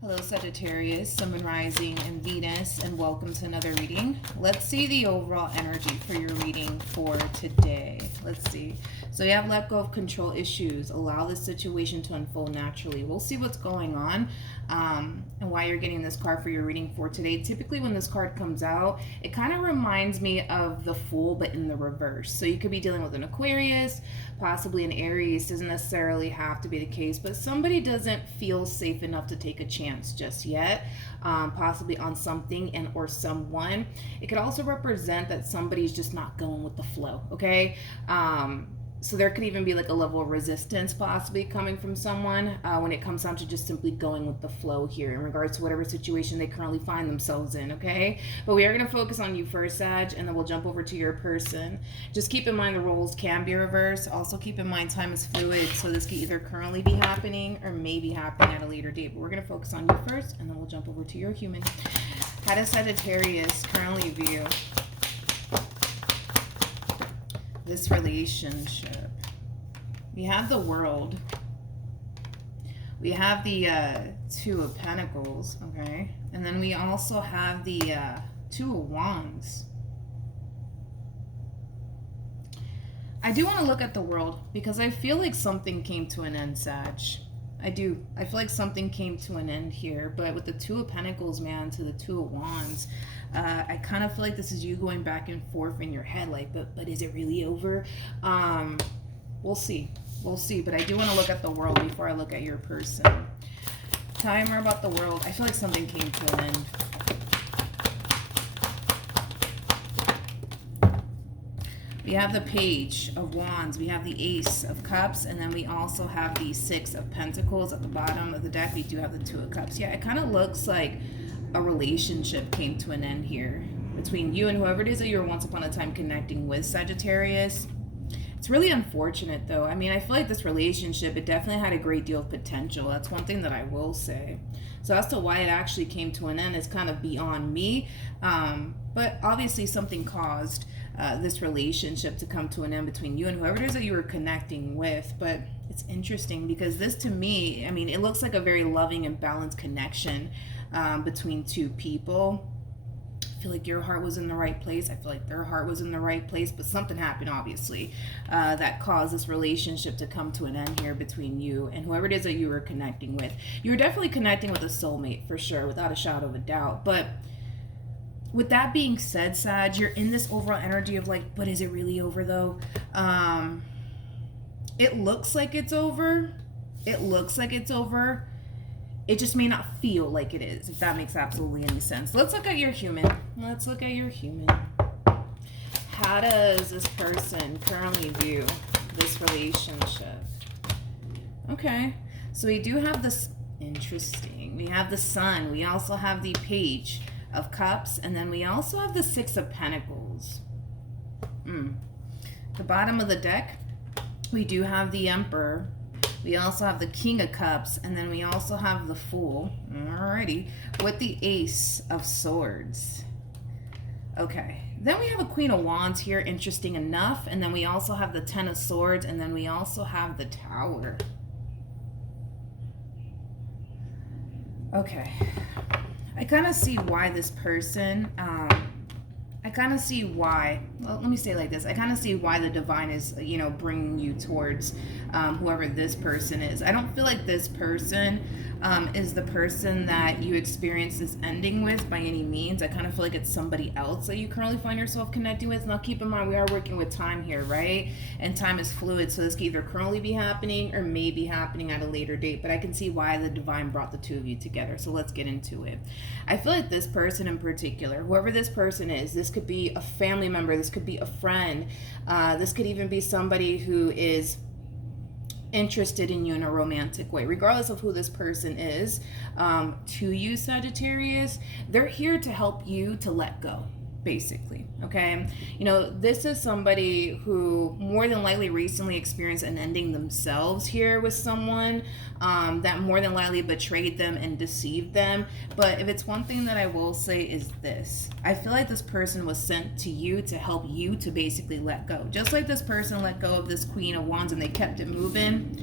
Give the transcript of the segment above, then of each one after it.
Hello Sagittarius, Sun, Moon, Rising, and Venus, and welcome to another reading. Let's see the overall energy for your reading for today. Let's see. So you have let go of control issues. Allow this situation to unfold naturally. We'll see what's going on and why you're getting this card for your reading for today. Typically when this card comes out, it kind of reminds me of the Fool, but in the reverse. So you could be dealing with an Aquarius, possibly an Aries. Doesn't necessarily have to be the case, but somebody doesn't feel safe enough to take a chance just yet, possibly on something and or someone. It could also represent that somebody's just not going with the flow, okay? So there could even be like a level of resistance possibly coming from someone when it comes down to just simply going with the flow here in regards to whatever situation they currently find themselves in, okay? But we are going to focus on you first, Sag, and then we'll jump over to your person. Just keep in mind the roles can be reversed. Also keep in mind time is fluid, so this could either currently be happening or maybe happening at a later date. But we're going to focus on you first, and then we'll jump over to your human. How does Sagittarius currently view this relationship? We have the World. We have the Two of Pentacles, okay? And then we also have the Two of Wands. I do want to look at the World because I feel like something came to an end, Sag. I do. I feel like something came to an end here. But with the Two of Pentacles, man, to the Two of Wands, I kind of feel like this is you going back and forth in your head. Like, but is it really over? We'll see. We'll see. But I do want to look at the World before I look at your person. Tell me more about the World. I feel like something came to an end. We have the Page of Wands, we have the Ace of Cups, and then we also have the Six of Pentacles at the bottom of the deck. We do have the Two of Cups. Yeah, it kind of looks like a relationship came to an end here between you and whoever it is that you were once upon a time connecting with, Sagittarius. It's really unfortunate, though. I mean, I feel like this relationship, it definitely had a great deal of potential. That's one thing that I will say. So as to why it actually came to an end is kind of beyond me. But obviously something caused this relationship to come to an end between you and whoever it is that you were connecting with. But it's interesting because this, to me, I mean, it looks like a very loving and balanced connection between two people. I feel like your heart was in the right place. I feel like their heart was in the right place, but something happened, obviously, that caused this relationship to come to an end here between you and whoever it is that you were connecting with. You were definitely connecting with a soulmate, for sure, without a shadow of a doubt. But with that being said, Sag, you're in this overall energy of like, but is it really over, though? It looks like it's over. It looks like it's over. It just may not feel like it is, if that makes absolutely any sense. Let's look at your human. Let's look at your human. How does this person currently view this relationship? Okay, so we do have this, interesting. We have the Sun. We also have the Page of Cups. And then we also have the Six of Pentacles. The bottom of the deck, we do have the Emperor. We also have the King of Cups, and then we also have the Fool, alrighty, with the Ace of Swords. Okay, then we have a Queen of Wands here, interesting enough, and then we also have the Ten of Swords, and then we also have the Tower. Okay, I kind of see why this person, I kind of see why, well, let me say it like this. I kind of see why the divine is, you know, bringing you towards whoever this person is. I don't feel like this person is the person that you experience this ending with by any means. I kind of feel like it's somebody else that you currently find yourself connecting with. Now, keep in mind, we are working with time here, right? And time is fluid, so this can either currently be happening or may be happening at a later date. But I can see why the divine brought the two of you together. So let's get into it. I feel like this person in particular, whoever this person is, this could be a family member, this could be a friend, this could even be somebody who is interested in you in a romantic way. Regardless of who this person is, to you, Sagittarius, they're here to help you to let go, basically, okay? You know, this is somebody who more than likely recently experienced an ending themselves here with someone that more than likely betrayed them and deceived them. But if it's one thing that I will say is this: I feel like this person was sent to you to help you to basically let go. Just like this person let go of this Queen of Wands and they kept it moving,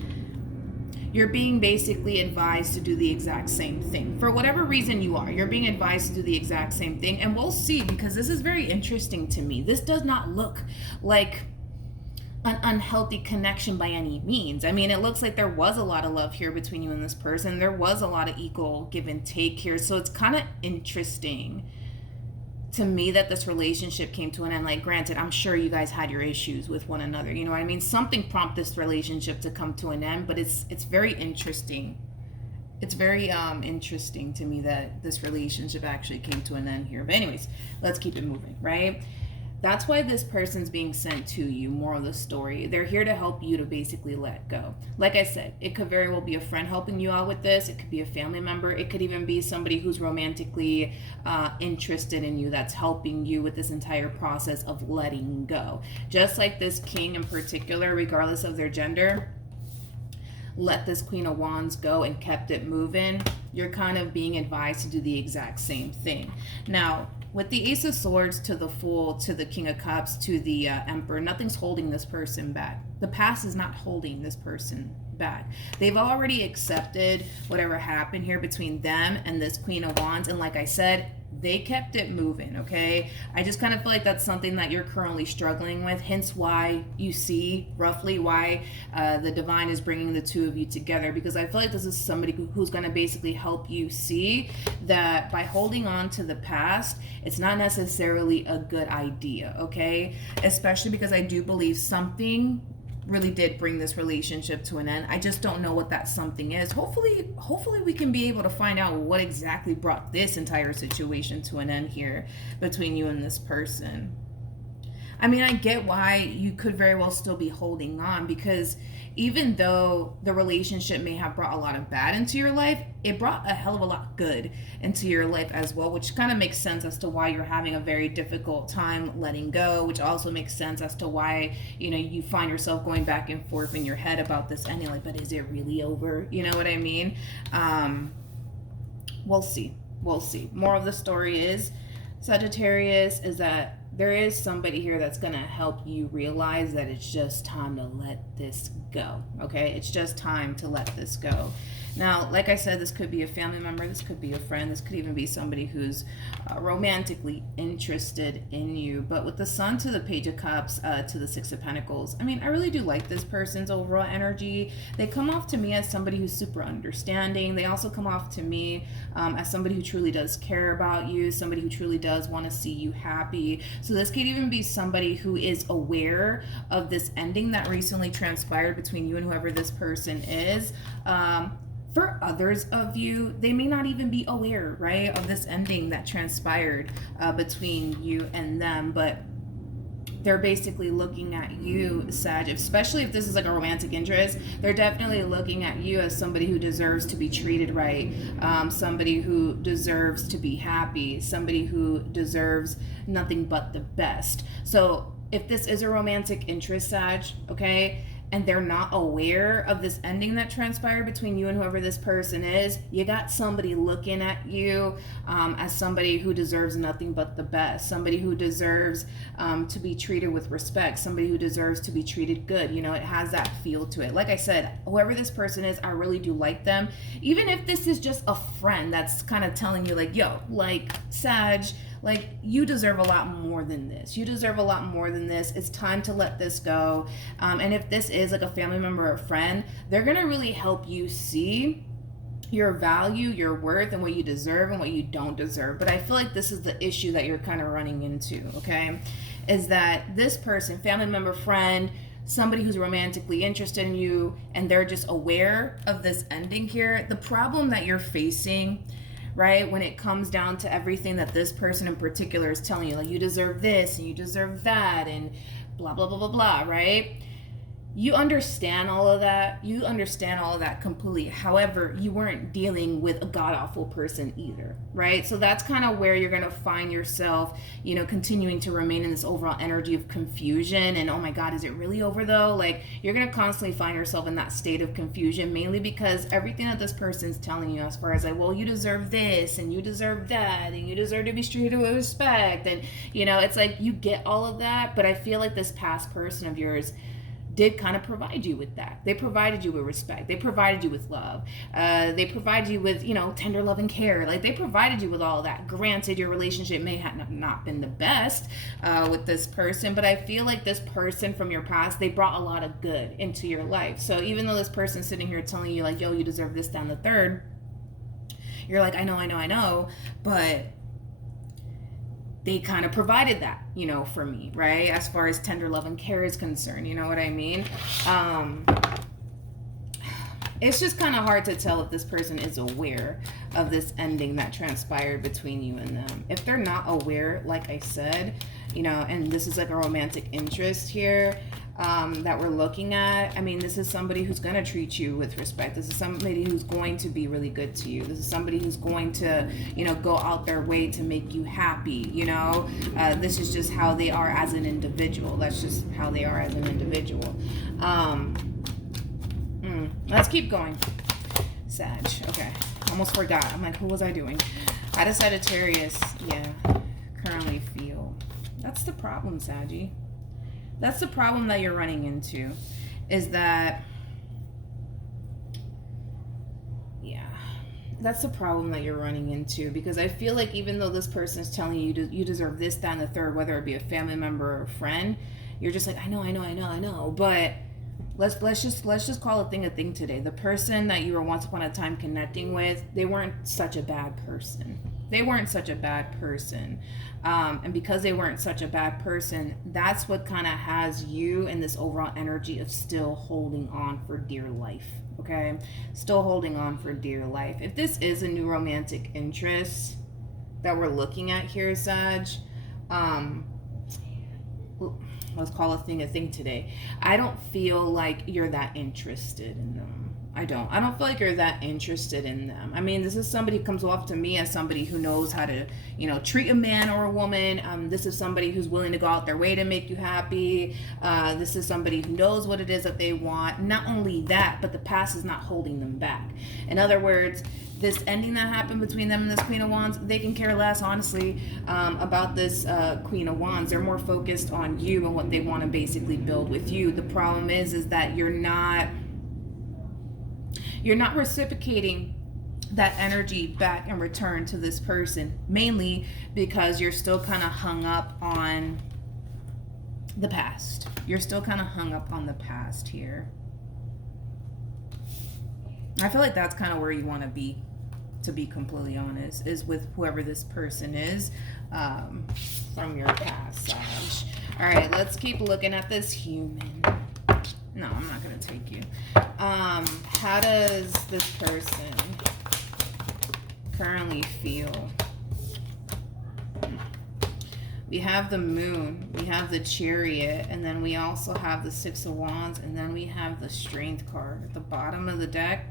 you're being basically advised to do the exact same thing. For whatever reason you're being advised to do the exact same thing. And we'll see, because this is very interesting to me. This does not look like an unhealthy connection by any means. I mean, it looks like there was a lot of love here between you and this person. There was a lot of equal give and take here. So it's kind of interesting to me that this relationship came to an end. Like, granted, I'm sure you guys had your issues with one another, you know what I mean? Something prompted this relationship to come to an end, but it's very interesting. It's very interesting to me that this relationship actually came to an end here. But anyways, let's keep it moving, right? That's why this person's being sent to you. More of the story. They're here to help you to basically let go. Like I said, it could very well be a friend helping you out with this. It could be a family member. It could even be somebody who's romantically interested in you that's helping you with this entire process of letting go. Just like this king in particular, regardless of their gender, let this Queen of Wands go and kept it moving. You're kind of being advised to do the exact same thing. Now, with the Ace of Swords to the Fool, to the King of Cups, to the Emperor, nothing's holding this person back. The past is not holding this person back. They've already accepted whatever happened here between them and this Queen of Wands. And like I said, they kept it moving, okay? I just kind of feel like that's something that you're currently struggling with, hence why you see roughly why the divine is bringing the two of you together, because I feel like this is somebody who's going to basically help you see that by holding on to the past, it's not necessarily a good idea, okay? Especially because I do believe something really did bring this relationship to an end. I just don't know what that something is. Hopefully we can be able to find out what exactly brought this entire situation to an end here between you and this person. I mean, I get why you could very well still be holding on, because even though the relationship may have brought a lot of bad into your life, it brought a hell of a lot good into your life as well, which kind of makes sense as to why you're having a very difficult time letting go, which also makes sense as to why, you know, you find yourself going back and forth in your head about this ending, like, but is it really over? You know what I mean? We'll see. More of the story is, Sagittarius, is that there is somebody here that's going to help you realize that it's just time to let this go, okay? It's just time to let this go. Now, like I said, this could be a family member, this could be a friend, this could even be somebody who's romantically interested in you. But with the Sun to the Page of Cups to the Six of Pentacles, I mean, I really do like this person's overall energy. They come off to me as somebody who's super understanding. They also come off to me as somebody who truly does care about you, somebody who truly does want to see you happy. So this could even be somebody who is aware of this ending that recently transpired between you and whoever this person is. For others of you, they may not even be aware, right, of this ending that transpired between you and them, but they're basically looking at you, Sag, especially if this is like a romantic interest. They're definitely looking at you as somebody who deserves to be treated right, somebody who deserves to be happy, somebody who deserves nothing but the best. So if this is a romantic interest, Sag, okay, and they're not aware of this ending that transpired between you and whoever this person is, you got somebody looking at you as somebody who deserves nothing but the best, somebody who deserves to be treated with respect, somebody who deserves to be treated good. You know, it has that feel to it. Like I said, whoever this person is, I really do like them. Even if this is just a friend that's kind of telling you like, yo, like, Sag, like, you deserve a lot more than this. You deserve a lot more than this. It's time to let this go. And if this is like a family member or a friend, they're going to really help you see your value, your worth, and what you deserve and what you don't deserve. But I feel like this is the issue that you're kind of running into, okay? Is that this person, family member, friend, somebody who's romantically interested in you, and they're just aware of this ending here. The problem that you're facing, right, when it comes down to everything that this person in particular is telling you, like, you deserve this and you deserve that and blah, blah, blah, blah, blah, right? You understand all of that. You understand all of that completely. However, you weren't dealing with a god-awful person either, right? So that's kind of where you're going to find yourself, you know, continuing to remain in this overall energy of confusion. And, oh my God, is it really over though? Like, you're going to constantly find yourself in that state of confusion, mainly because everything that this person's telling you as far as like, well, you deserve this and you deserve that and you deserve to be treated with respect. And, you know, it's like you get all of that. But I feel like this past person of yours did kind of provide you with that. They provided you with respect. They provided you with love. They provided you with, tender love and care. Like, they provided you with all of that. Granted, your relationship may have not been the best with this person, but I feel like this person from your past, they brought a lot of good into your life. So even though this person's sitting here telling you like, yo, you deserve this, down the third, you're like, I know, but they kind of provided that, for me, right? As far as tender love and care is concerned, you know what I mean? It's just kind of hard to tell if this person is aware of this ending that transpired between you and them. If they're not aware, like I said, and this is like a romantic interest here, that we're looking at. I mean, this is somebody who's going to treat you with respect. This is somebody who's going to be really good to you. This is somebody who's going to, go out their way to make you happy, This is just how they are as an individual. That's just how they are as an individual. Let's keep going. Sag. Okay. Almost forgot. I'm like, who was I doing? I had a Sagittarius. Yeah. Currently feel. That's the problem, Saggy. That's the problem that you're running into, is that, that's the problem that you're running into, because I feel like even though this person is telling you you deserve this, that, and the third, whether it be a family member or a friend, you're just like, I know, but let's just call a thing today. The person that you were once upon a time connecting with, they weren't such a bad person. And because they weren't such a bad person, that's what kind of has you in this overall energy of still holding on for dear life. Okay? Still holding on for dear life. If this is a new romantic interest that we're looking at here, Sag, let's call a thing today. I don't feel like you're that interested in them. I don't feel like you're that interested in them. I mean, this is somebody who comes off to me as somebody who knows how to, treat a man or a woman. This is somebody who's willing to go out their way to make you happy. This is somebody who knows what it is that they want. Not only that, but the past is not holding them back. In other words, this ending that happened between them and this Queen of Wands, they can care less, honestly, about this Queen of Wands. They're more focused on you and what they want to basically build with you. The problem is that you're not reciprocating that energy back in return to this person, mainly because you're still kind of hung up on the past. You're still kind of hung up on the past here. I feel like that's kind of where you want to be completely honest, is with whoever this person is from your past, Sag. All right, let's keep looking at this human. No, I'm not going to take you. How does this person currently feel? We have the Moon, we have the Chariot, and then we also have the Six of Wands, and then we have the Strength card at the bottom of the deck.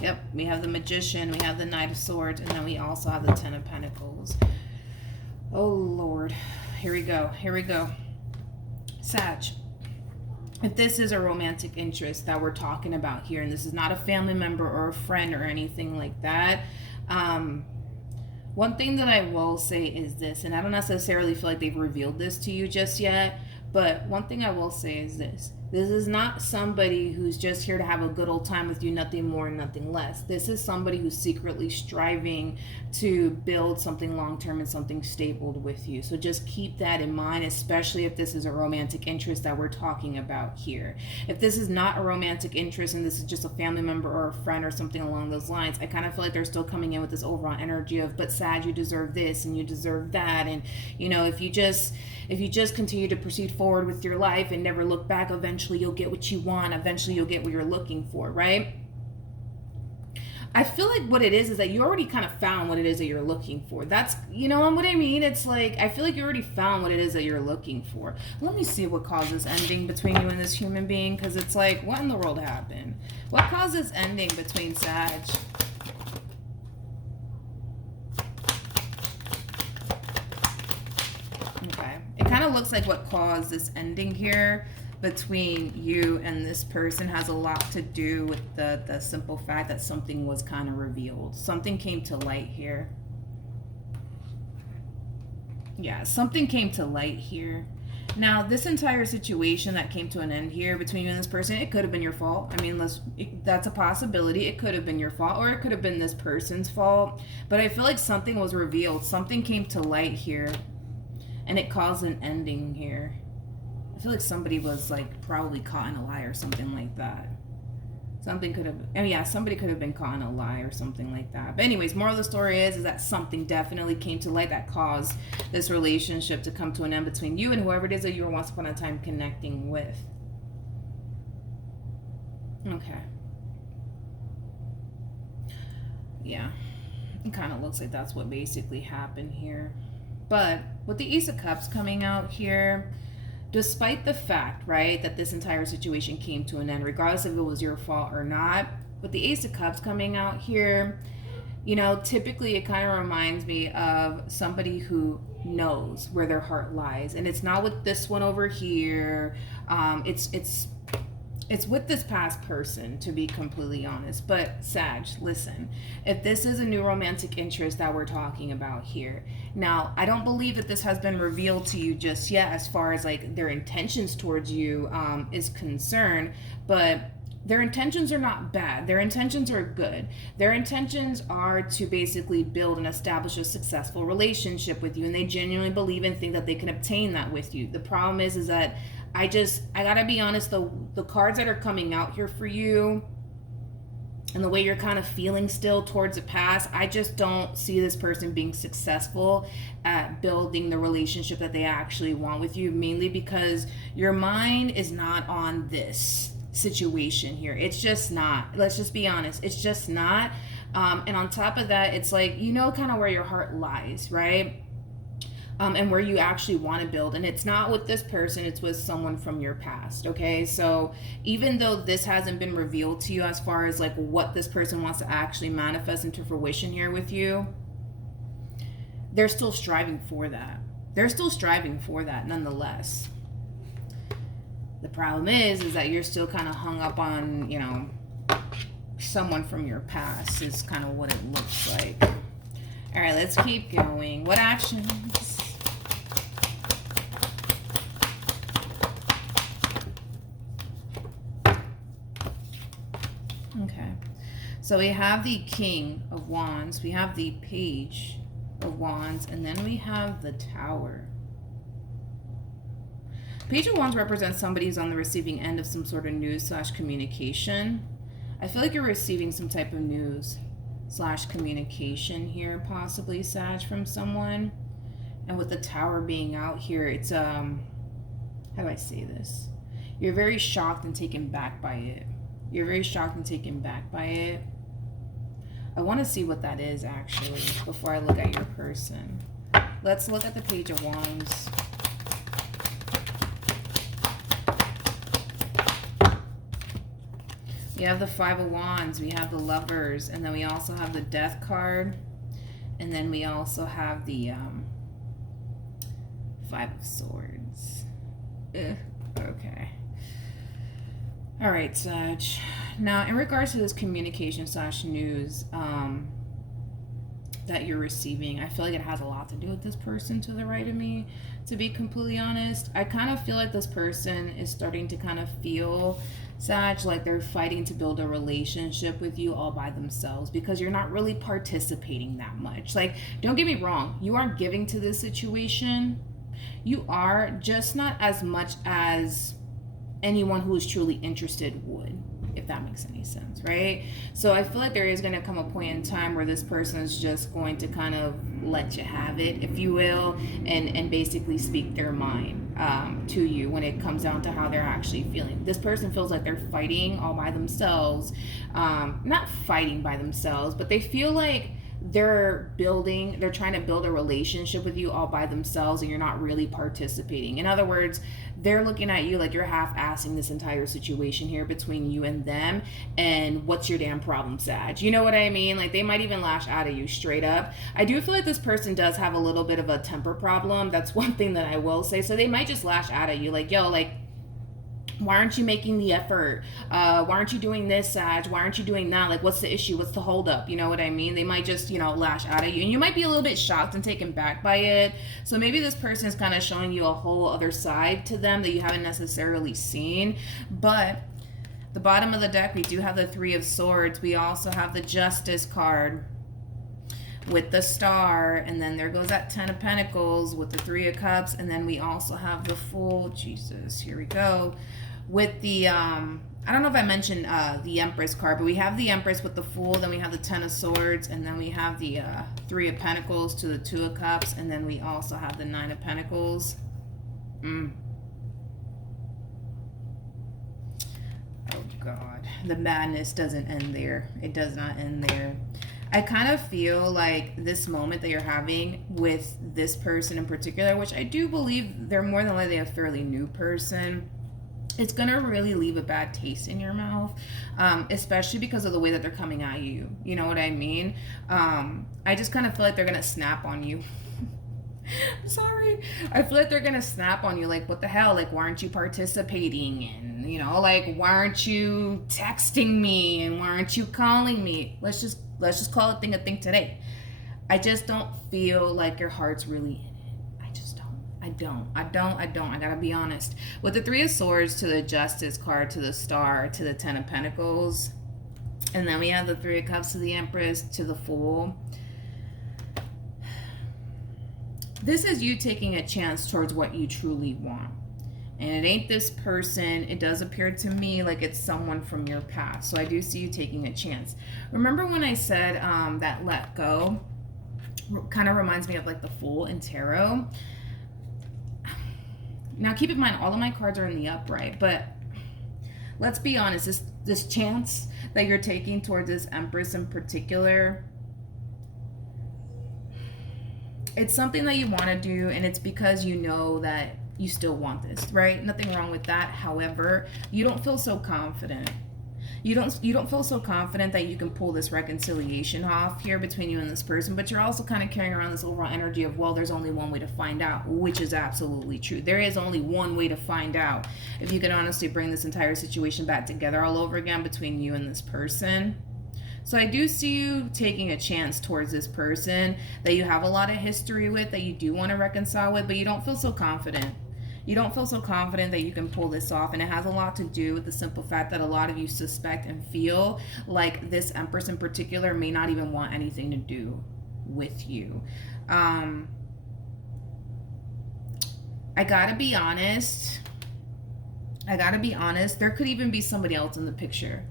Yep, we have the Magician, we have the Knight of Swords, and then we also have the Ten of Pentacles. Oh, Lord. Here we go. Sag. If this is a romantic interest that we're talking about here, and this is not a family member or a friend or anything like that, one thing that I will say is this, and I don't necessarily feel like they've revealed this to you just yet, but one thing I will say is this. This is not somebody who's just here to have a good old time with you, nothing more, nothing less. This is somebody who's secretly striving to build something long-term and something stable with you. So just keep that in mind, especially if this is a romantic interest that we're talking about here. If this is not a romantic interest and this is just a family member or a friend or something along those lines, I kind of feel like they're still coming in with this overall energy of, but Sag, you deserve this and you deserve that. And, if you just continue to proceed forward with your life and never look back, eventually you'll get what you want. Eventually you'll get what you're looking for, right? I feel like what it is that you already kind of found what it is that you're looking for. That's, what I mean? It's like, I feel like you already found what it is that you're looking for. Let me see what causes ending between you and this human being, because it's like, what in the world happened? What causes ending between Sag? Okay. It kind of looks like what caused this ending here between you and this person has a lot to do with the simple fact that something was kind of revealed. Something came to light here. Yeah, something came to light here. Now, this entire situation that came to an end here between you and this person, it could have been your fault. I mean, that's a possibility. It could have been your fault, or it could have been this person's fault. But I feel like something was revealed. Something came to light here, and it caused an ending here. I feel like somebody was like probably caught in a lie or something like that. Something could have, somebody could have been caught in a lie or something like that. But anyways, moral of the story is that something definitely came to light that caused this relationship to come to an end between you and whoever it is that you were once upon a time connecting with. Okay. Yeah. It kind of looks like that's what basically happened here. But with the Ace of Cups coming out here, despite the fact, right, that this entire situation came to an end, regardless if it was your fault or not, with the Ace of Cups coming out here, you know, typically it kind of reminds me of somebody who knows where their heart lies. And it's not with this one over here. It's with this past person, to be completely honest. But Sag, listen, if this is a new romantic interest that we're talking about here, now I don't believe that this has been revealed to you just yet as far as like their intentions towards you is concerned, but their intentions are not bad. Their intentions are good. Their intentions are to basically build and establish a successful relationship with you, and they genuinely believe and think that they can obtain that with you. The problem is that I gotta be honest, the cards that are coming out here for you and the way you're kind of feeling still towards the past, I just don't see this person being successful at building the relationship that they actually want with you, mainly because your mind is not on this situation here. It's just not. Let's just be honest. It's just not. And on top of that, it's like, you know, kind of where your heart lies, right? And where you actually want to build. And it's not with this person, it's with someone from your past, okay? So even though this hasn't been revealed to you as far as like what this person wants to actually manifest into fruition here with you, they're still striving for that. They're still striving for that nonetheless. The problem is that you're still kind of hung up on, you know, someone from your past is kind of what it looks like. All right, let's keep going. What actions? Okay, so we have the King of Wands, we have the Page of Wands, and then we have the Tower. Page of Wands represents somebody who's on the receiving end of some sort of news / communication. I feel like you're receiving some type of news / communication here, possibly, Sag, from someone. And with the Tower being out here, it's how do I say this? You're very shocked and taken back by it. You're very shocked and taken back by it. I want to see what that is, actually, before I look at your person. Let's look at the Page of Wands. We have the Five of Wands, we have the Lovers, and then we also have the Death card, and then we also have the Five of Swords. Ugh, okay. All right, Sag. Now, in regards to this communication / news that you're receiving, I feel like it has a lot to do with this person to the right of me, to be completely honest. I kind of feel like this person is starting to kind of feel, Sag, like they're fighting to build a relationship with you all by themselves because you're not really participating that much. Like, don't get me wrong, you are giving to this situation. You are, just not as much as anyone who is truly interested would, if that makes any sense, right? So I feel like there is going to come a point in time where this person is just going to kind of let you have it, if you will, and basically speak their mind to you when it comes down to how they're actually feeling. This person feels like they're fighting all by themselves, not fighting by themselves, but they feel like they're trying to build a relationship with you all by themselves and you're not really participating. In other words, they're looking at you like you're half-assing this entire situation here between you and them, and what's your damn problem, Sag? You know what I mean? Like, they might even lash out at you straight up. I do feel like this person does have a little bit of a temper problem. That's one thing that I will say. So they might just lash out at you like, yo, like, Why aren't you making the effort? Why aren't you doing this, Sag? Why aren't you doing that? Like, what's the issue? What's the holdup? You know what I mean? They might just, lash out at you. And you might be a little bit shocked and taken back by it. So maybe this person is kind of showing you a whole other side to them that you haven't necessarily seen. But the bottom of the deck, we do have the Three of Swords. We also have the Justice card with the Star, and then there goes that Ten of Pentacles with the Three of Cups, and then we also have the Fool. Jesus, here we go. With the, I don't know if I mentioned the Empress card, but we have the Empress with the Fool, then we have the Ten of Swords, and then we have the Three of Pentacles to the Two of Cups, and then we also have the Nine of Pentacles. Oh God, the madness doesn't end there. It does not end there. I kind of feel like this moment that you're having with this person in particular, which I do believe they're more than likely a fairly new person, it's going to really leave a bad taste in your mouth, especially because of the way that they're coming at you. You know what I mean? I just kind of feel like they're going to snap on you. I'm sorry. I feel like they're going to snap on you. Like, what the hell? Like, why aren't you participating? And, like, why aren't you texting me? And why aren't you calling me? Let's just call a thing today. I just don't feel like your heart's really in it. I don't. I gotta be honest. With the Three of Swords to the Justice card, to the Star, to the Ten of Pentacles, and then we have the Three of Cups to the Empress, to the Fool. This is you taking a chance towards what you truly want. And it ain't this person. It does appear to me like it's someone from your past. So I do see you taking a chance. Remember when I said that let go kind of reminds me of like the Fool in tarot? Now keep in mind, all of my cards are in the upright, but let's be honest, this chance that you're taking towards this Empress in particular, it's something that you want to do, and it's because you know that you still want this, right? Nothing wrong with that. However, you don't feel so confident. You don't feel so confident that you can pull this reconciliation off here between you and this person, but you're also kind of carrying around this overall energy of, well, there's only one way to find out, which is absolutely true. There is only one way to find out if you can honestly bring this entire situation back together all over again between you and this person. So I do see you taking a chance towards this person that you have a lot of history with, that you do want to reconcile with, but you don't feel so confident. You don't feel so confident that you can pull this off, and it has a lot to do with the simple fact that a lot of you suspect and feel like this Empress in particular may not even want anything to do with you. I gotta be honest. There could even be somebody else in the picture.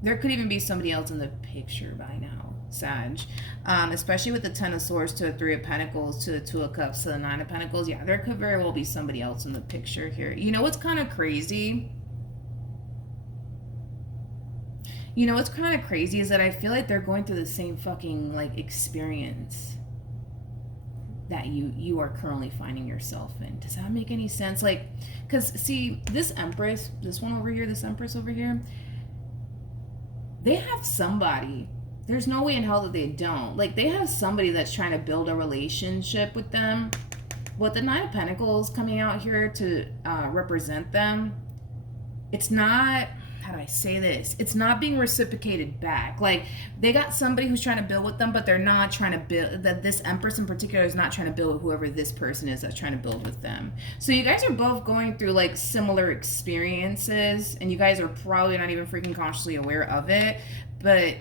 There could even be somebody else in the picture by now, Sag. Especially with the Ten of Swords to the Three of Pentacles to the Two of Cups to the Nine of Pentacles. Yeah, there could very well be somebody else in the picture here. You know what's kind of crazy? Is that I feel like they're going through the same fucking like experience that you are currently finding yourself in. Does that make any sense? Like, because see, this Empress, this one over here, this Empress over here, they have somebody. There's no way in hell that they don't. Like, they have somebody that's trying to build a relationship with them. With the Nine of Pentacles coming out here to represent them, it's not, how do I say this? It's not being reciprocated back. Like, they got somebody who's trying to build with them, but they're not trying to build, that this Empress in particular is not trying to build with whoever this person is that's trying to build with them. So you guys are both going through like similar experiences, and you guys are probably not even freaking consciously aware of it. But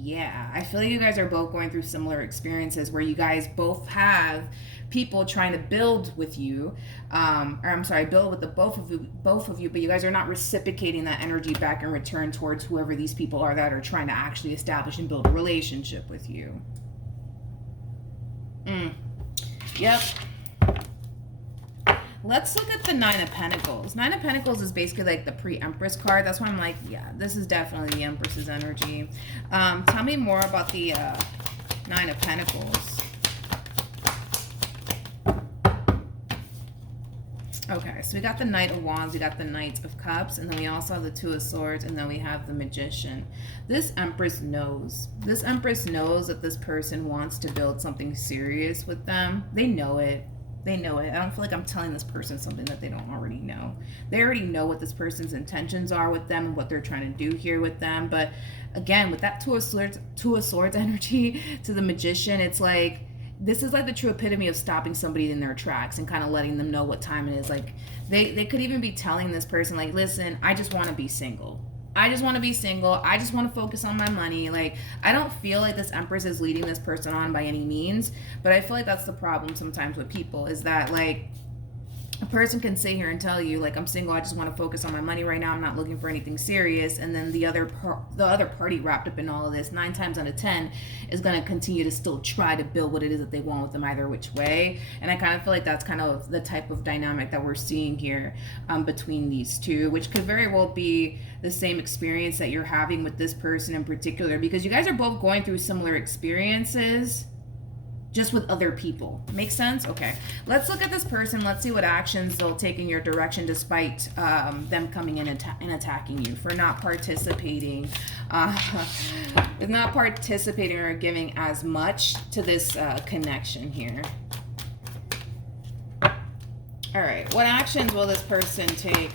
yeah, I feel like you guys are both going through similar experiences where you guys both have people trying to build with you, build with the both of you, but you guys are not reciprocating that energy back in return towards whoever these people are that are trying to actually establish and build a relationship with you. Yep. Let's look at the Nine of Pentacles. Nine of Pentacles is basically like the pre-Empress card. That's why I'm like, yeah, this is definitely the Empress's energy. Tell me more about the Nine of Pentacles. Okay, so we got the Knight of Wands, we got the Knight of Cups, and then we also have the Two of Swords, and then we have the Magician. This Empress knows. This Empress knows that this person wants to build something serious with them. They know it. They know it. I don't feel like I'm telling this person something that they don't already know. They already know what this person's intentions are with them and what they're trying to do here with them. But again, with that Two of Swords energy to the Magician, it's like, this is like the true epitome of stopping somebody in their tracks and kind of letting them know what time it is. Like, they could even be telling this person, like, listen, I just want to be single. I just want to be single. I just want to focus on my money. Like, I don't feel like this Empress is leading this person on by any means, but I feel like that's the problem sometimes with people, is that, like, a person can sit here and tell you, like, I'm single, I just want to focus on my money right now, I'm not looking for anything serious, and then the other party wrapped up in all of this 9 times out of 10 is going to continue to still try to build what it is that they want with them either which way. And I kind of feel like that's kind of the type of dynamic that we're seeing here between these two, which could very well be the same experience that you're having with this person in particular, because you guys are both going through similar experiences, just with other people. Make sense? Okay. Let's look at this person. Let's see what actions they'll take in your direction despite them coming in and attacking you for not participating. Not participating or giving as much to this connection here. All right. What actions will this person take?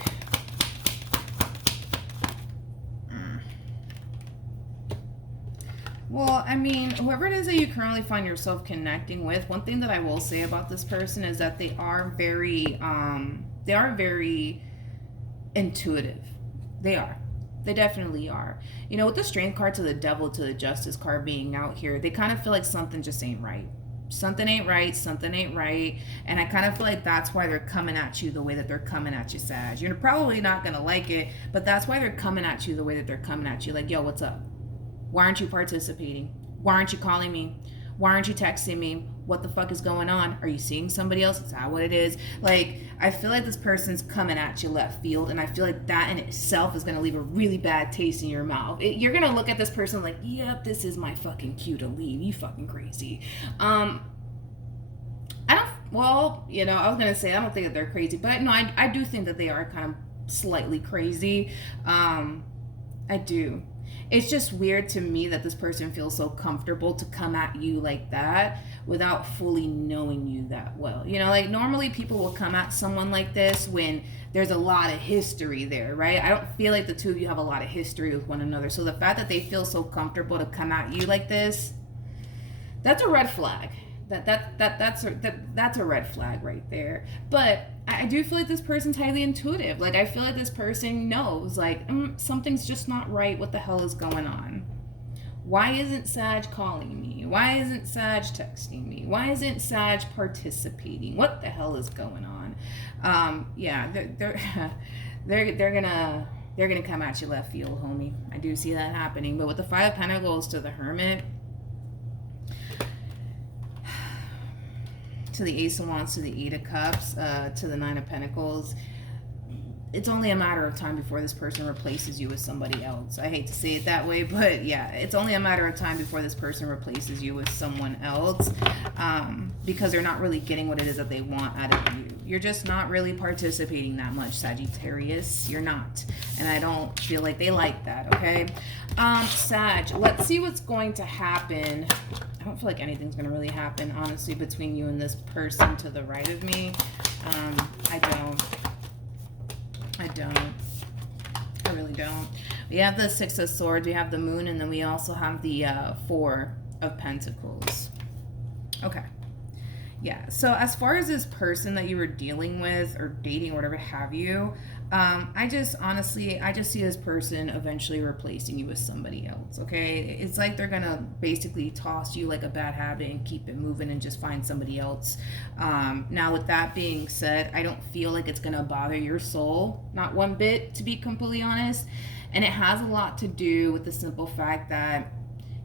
Well, I mean, whoever it is that you currently find yourself connecting with, one thing that I will say about this person is that they are very intuitive. They are. They definitely are. You know, with the Strength card to the Devil to the Justice card being out here, they kind of feel like something just ain't right. Something ain't right, something ain't right. And I kind of feel like that's why they're coming at you the way that they're coming at you, Sag. You're probably not going to like it, but that's why they're coming at you the way that they're coming at you. Like, yo, what's up? Why aren't you participating? Why aren't you calling me? Why aren't you texting me? What the fuck is going on? Are you seeing somebody else? Is that what it is? Like, I feel like this person's coming at you left field, and I feel like that in itself is going to leave a really bad taste in your mouth. You're going to look at this person like, yep, this is my fucking cue to leave. You fucking crazy. I was going to say, I don't think that they're crazy, but no, I do think that they are kind of slightly crazy. I do. It's just weird to me that this person feels so comfortable to come at you like that without fully knowing you that well. You know, like normally people will come at someone like this when there's a lot of history there, right? I don't feel like the two of you have a lot of history with one another. So the fact that they feel so comfortable to come at you like this, that's a red flag. That's a red flag right there. But I do feel like this person's highly intuitive. Like, I feel like this person knows, like, something's just not right. What the hell is going on? Why isn't Sag calling me? Why isn't Sag texting me? Why isn't Sag participating? What the hell is going on? Yeah, they're gonna come at you left field, homie. I do see that happening. But with the Five of Pentacles to the Hermit, to the Ace of Wands, to the Eight of Cups, to the Nine of Pentacles, it's only a matter of time before this person replaces you with somebody else. I hate to say it that way, but yeah, it's only a matter of time before this person replaces you with someone else, because they're not really getting what it is that they want out of you. You're just not really participating that much, Sagittarius. You're not. And I don't feel like they like that, okay? Sag, let's see what's going to happen. I don't feel like anything's going to really happen, honestly, between you and this person to the right of me. I really don't. We have the Six of Swords, we have the Moon, and then we also have the Four of Pentacles. Okay. Yeah, so as far as this person that you were dealing with or dating or whatever have you, I just see this person eventually replacing you with somebody else, okay? It's like they're gonna basically toss you like a bad habit and keep it moving and just find somebody else. Now, with that being said, I don't feel like it's gonna bother your soul, not one bit, to be completely honest. And it has a lot to do with the simple fact that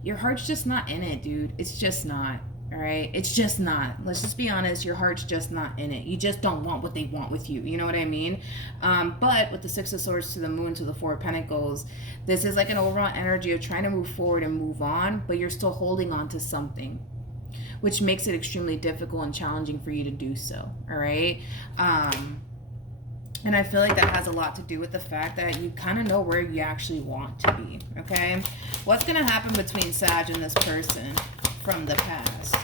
your heart's just not in it, dude. It's just not. All right, it's just not. Let's just be honest, your heart's just not in it. You just don't want what they want with you. You know what I mean? But with the Six of Swords to the Moon to the Four of Pentacles, this is like an overall energy of trying to move forward and move on, but you're still holding on to something, which makes it extremely difficult and challenging for you to do so. All right. And I feel like that has a lot to do with the fact that you kind of know where you actually want to be. Okay. What's going to happen between Sag and this person from the past?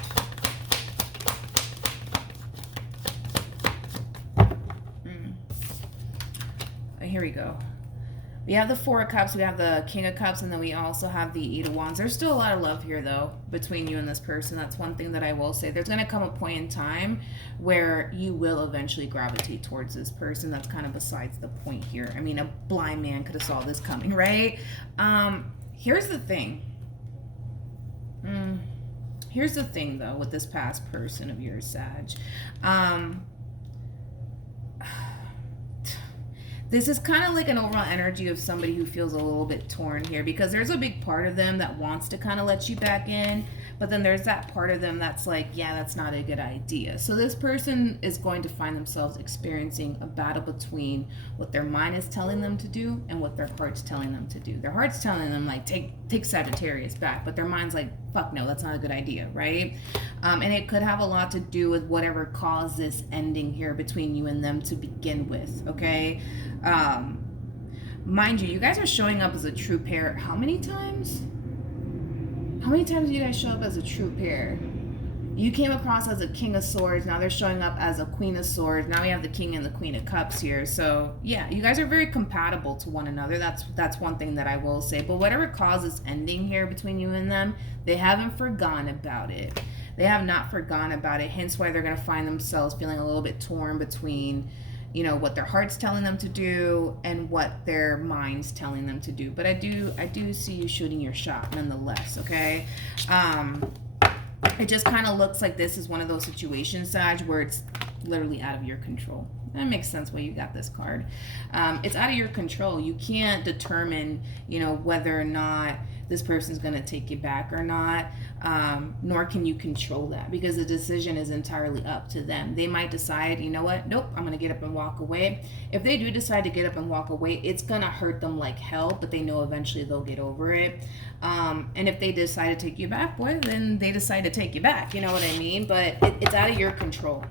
here we go. We have the Four of Cups, we have the King of Cups, and then we also have the Eight of Wands. There's still a lot of love here, though, between you and this person. That's one thing that I will say. There's going to come a point in time where you will eventually gravitate towards this person. That's kind of besides the point here. I mean, a blind man could have saw this coming, right? Here's the thing. Here's the thing, though, with this past person of yours, Sag. This is kind of like an overall energy of somebody who feels a little bit torn here, because there's a big part of them that wants to kind of let you back in, but then there's that part of them that's like, yeah, that's not a good idea. So this person is going to find themselves experiencing a battle between what their mind is telling them to do and what their heart's telling them to do. Their heart's telling them, like, take Sagittarius back, but their mind's like, fuck no, that's not a good idea, right? And it could have a lot to do with whatever caused this ending here between you and them to begin with, okay? Mind you, you guys are showing up as a true pair. How many times? How many times do you guys show up as a true pair? You came across as a King of Swords. Now they're showing up as a Queen of Swords. Now we have the King and the Queen of Cups here. So yeah, you guys are very compatible to one another. That's one thing that I will say. But whatever causes ending here between you and them, they haven't forgotten about it. They have not forgotten about it. Hence why they're going to find themselves feeling a little bit torn between, you know, what their heart's telling them to do and what their mind's telling them to do. But I do see you shooting your shot nonetheless, okay? It just kind of looks like this is one of those situations, Sag, where it's literally out of your control. That makes sense why you got this card. It's out of your control. You can't determine, you know, whether or not this person's going to take you back or not, nor can you control that, because the decision is entirely up to them. They might decide, you know what, nope, I'm going to get up and walk away. If they do decide to get up and walk away, it's going to hurt them like hell, but they know eventually they'll get over it. And if they decide to take you back, boy, then they decide to take you back. You know what I mean? But it's out of your control.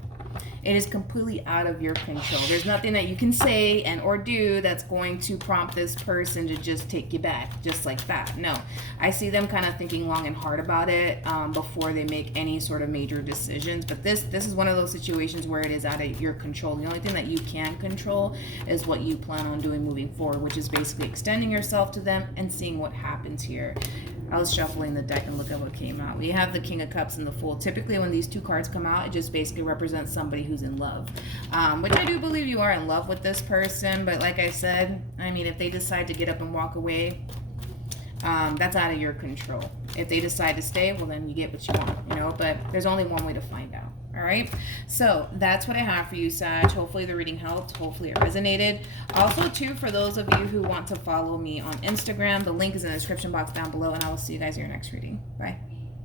It is completely out of your control. There's nothing that you can say and or do that's going to prompt this person to just take you back just like that. No, I see them kind of thinking long and hard about it before they make any sort of major decisions. But this is one of those situations where it is out of your control. The only thing that you can control is what you plan on doing moving forward, which is basically extending yourself to them and seeing what happens here. I was shuffling the deck and look at what came out. We have the King of Cups and the Fool. Typically when these two cards come out, it just basically represents somebody who's in love, which I do believe you are in love with this person. But like I said, I mean, if they decide to get up and walk away, that's out of your control. If they decide to stay, well, then you get what you want, you know, but there's only one way to find out. All right, so that's what I have for you, Sag. Hopefully the reading helped. Hopefully it resonated. Also, too, for those of you who want to follow me on Instagram, the link is in the description box down below, and I will see you guys in your next reading. Bye.